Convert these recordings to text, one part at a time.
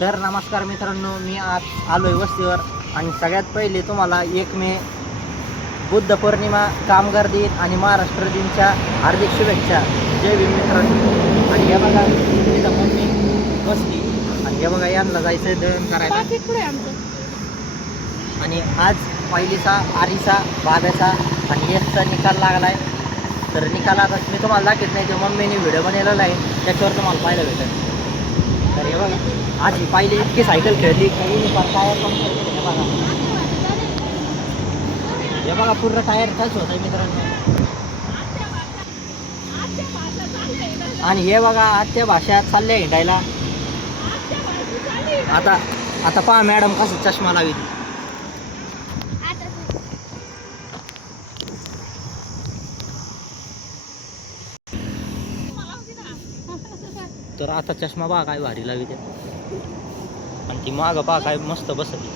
तर नमस्कार मित्रांनो, मी आज आलोय वस्तीवर आणि सगळ्यात पहिले तुम्हाला 1 मे बुद्ध पौर्णिमा, कामगार दिन आणि महाराष्ट्र दिनच्या हार्दिक शुभेच्छा. जय भीम मित्रांनो. आणि हे बघा तिथं मम्मी बसली आणि हे बघा यांना जायचंय दळण करायला. आणि आज पहिलीचा आरीचा बाब्याचा आणि एकचा निकाल लागलाय. तर निकालात मी तुम्हाला दाखवत नाही, तो मम्मीने व्हिडिओ बनवलेला आहे, त्याच्यावर तुम्हाला पाहायला भेटेल. तर हे बघा आज ही पहिली इतकी सायकल खेळली काही टायर पंक्चर केले. हे बघा पूर्ण टायर टच होत आहे मित्रांनो. आणि हे बघा आजच्या भाषेत चालले हिंडायला. आता आता पहा मॅडम कसं चष्मा लावी. तर आता चष्मा पहा काय भारी लावी ते, आणि ती मागं पहा काय मस्त बसली.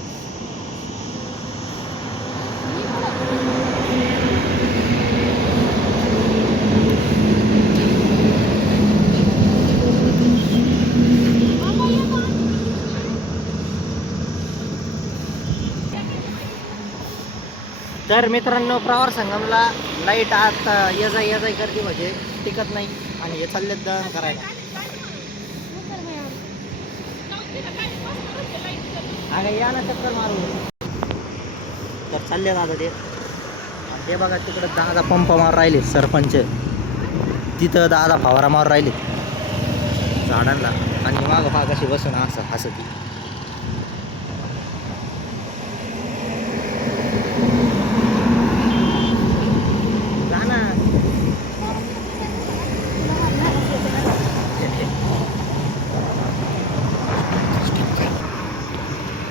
तर मित्रांनो, प्रवार संगमला लाईट आता ये जाय करते म्हणजे टिकत नाही. आणि हे चालले दळण करायला. अगं या ना चक्कर मारू. तर चालले आता ते. आणि ते बघा तिकडं दादा पंप मारून राहिले सरपंच, तिथं दादा फवारा मारून राहिले झाडांना. आणि मागं पहा कशी बसून असं हसती.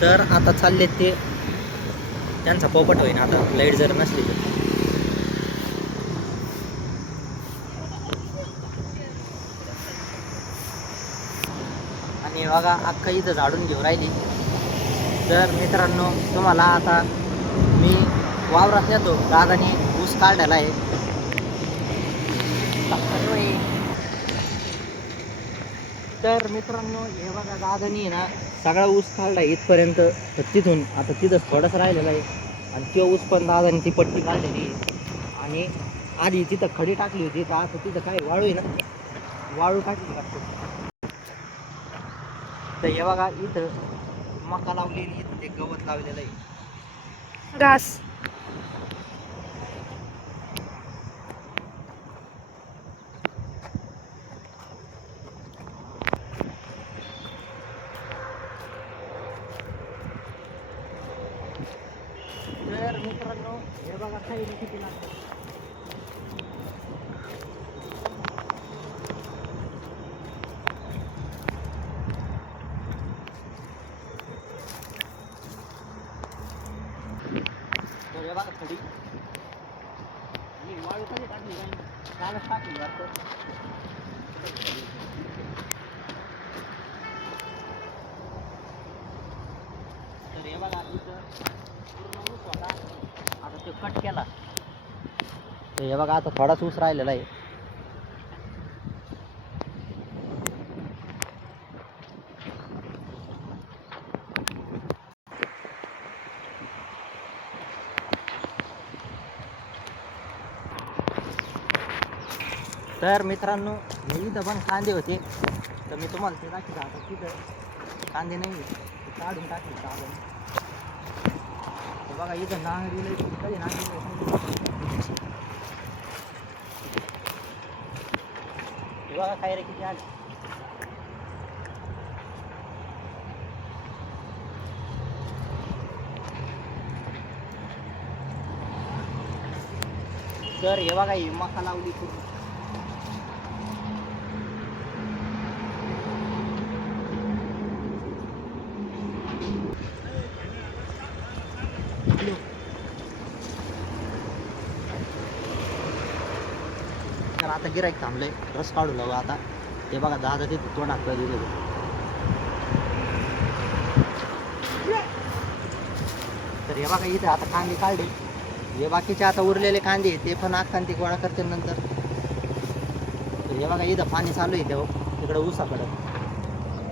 तर आता चालले ते, त्यांचा पोपट होईन आता लाईट जर नसली तर. आणि बघा अख्खा इथं झाडून घेऊन राहिली. तर मित्रांनो, तुम्हाला आता मी वावरात येतो, दादाने ऊस काढायला आहे. तर मित्रांनो हे बघा दादानी ना सगळा ऊस काढला इथपर्यंत. तर तिथून आता तिथंच थोडंसं राहिलेलं आहे. आणि तो ऊस पण दादानी ती पट्टी काढलेली आहे. आणि आधी तिथं खडी टाकली होती, तर आता तिथं काय वाळू आहे ना, वाळू टाकली लागतो. तर हे बघा इथं मका लावलेली, इथं ते गवत लावलेलं आहे, घास. तर मित्रांनो हे बघा काही किती लागतं. तर हे बघा खडी आणि वाळू कधी टाकली काय टाकली वाटतं. तर हे बघा इथं पूर्ण ऊस होता, आता ते कट केला. तर हे बघा आता थोडाच ऊस राहिलेला आहे. तर मित्रांनो हे इथं पण कांदे होते, तर मी तुम्हाला ते दाखवतो. आता तिथं कांदे नाही, काढून टाकले आपण. बघा इथं नांगरीला कधी नांगरीला बघा काय रे किती आले. तर हे बघा ही मका लावली पूर्ण. तर आता गिराईक थांबलंय, रस काढू लावू आता. ते बघा दादा तिथे तोंड हात दिले. तर हे बघा इथे आता कांदे काढले. हे बाकीचे आता उरलेले कांदे ते पण आखांती गोळा करते नंतर. तर हे बघा इथं पाणी चालू आहे, तेव्हा तिकडं ऊसाकडं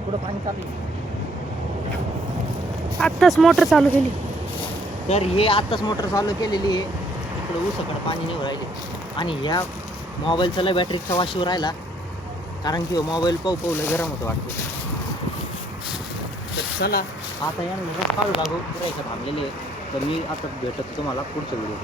पुढं पाणी चालू आहे. आत्ताच मोटर चालू केली. तर हे आत्ताच मोटर चालू केलेली आहे. इकडं ऊसाकडं पाणी नाही राहिले आणि ह्या मोबाईलचा लय बॅटरीचा वाशिवर राहिला, कारण की मोबाईल पाहू लय गरम होतं वाटतं. तर चला आता यांना काढू लागू गिऱ्हाईकं थांबलेली आहे. तर मी आता भेटतो तुम्हाला पुढच्या व्हिडिओ.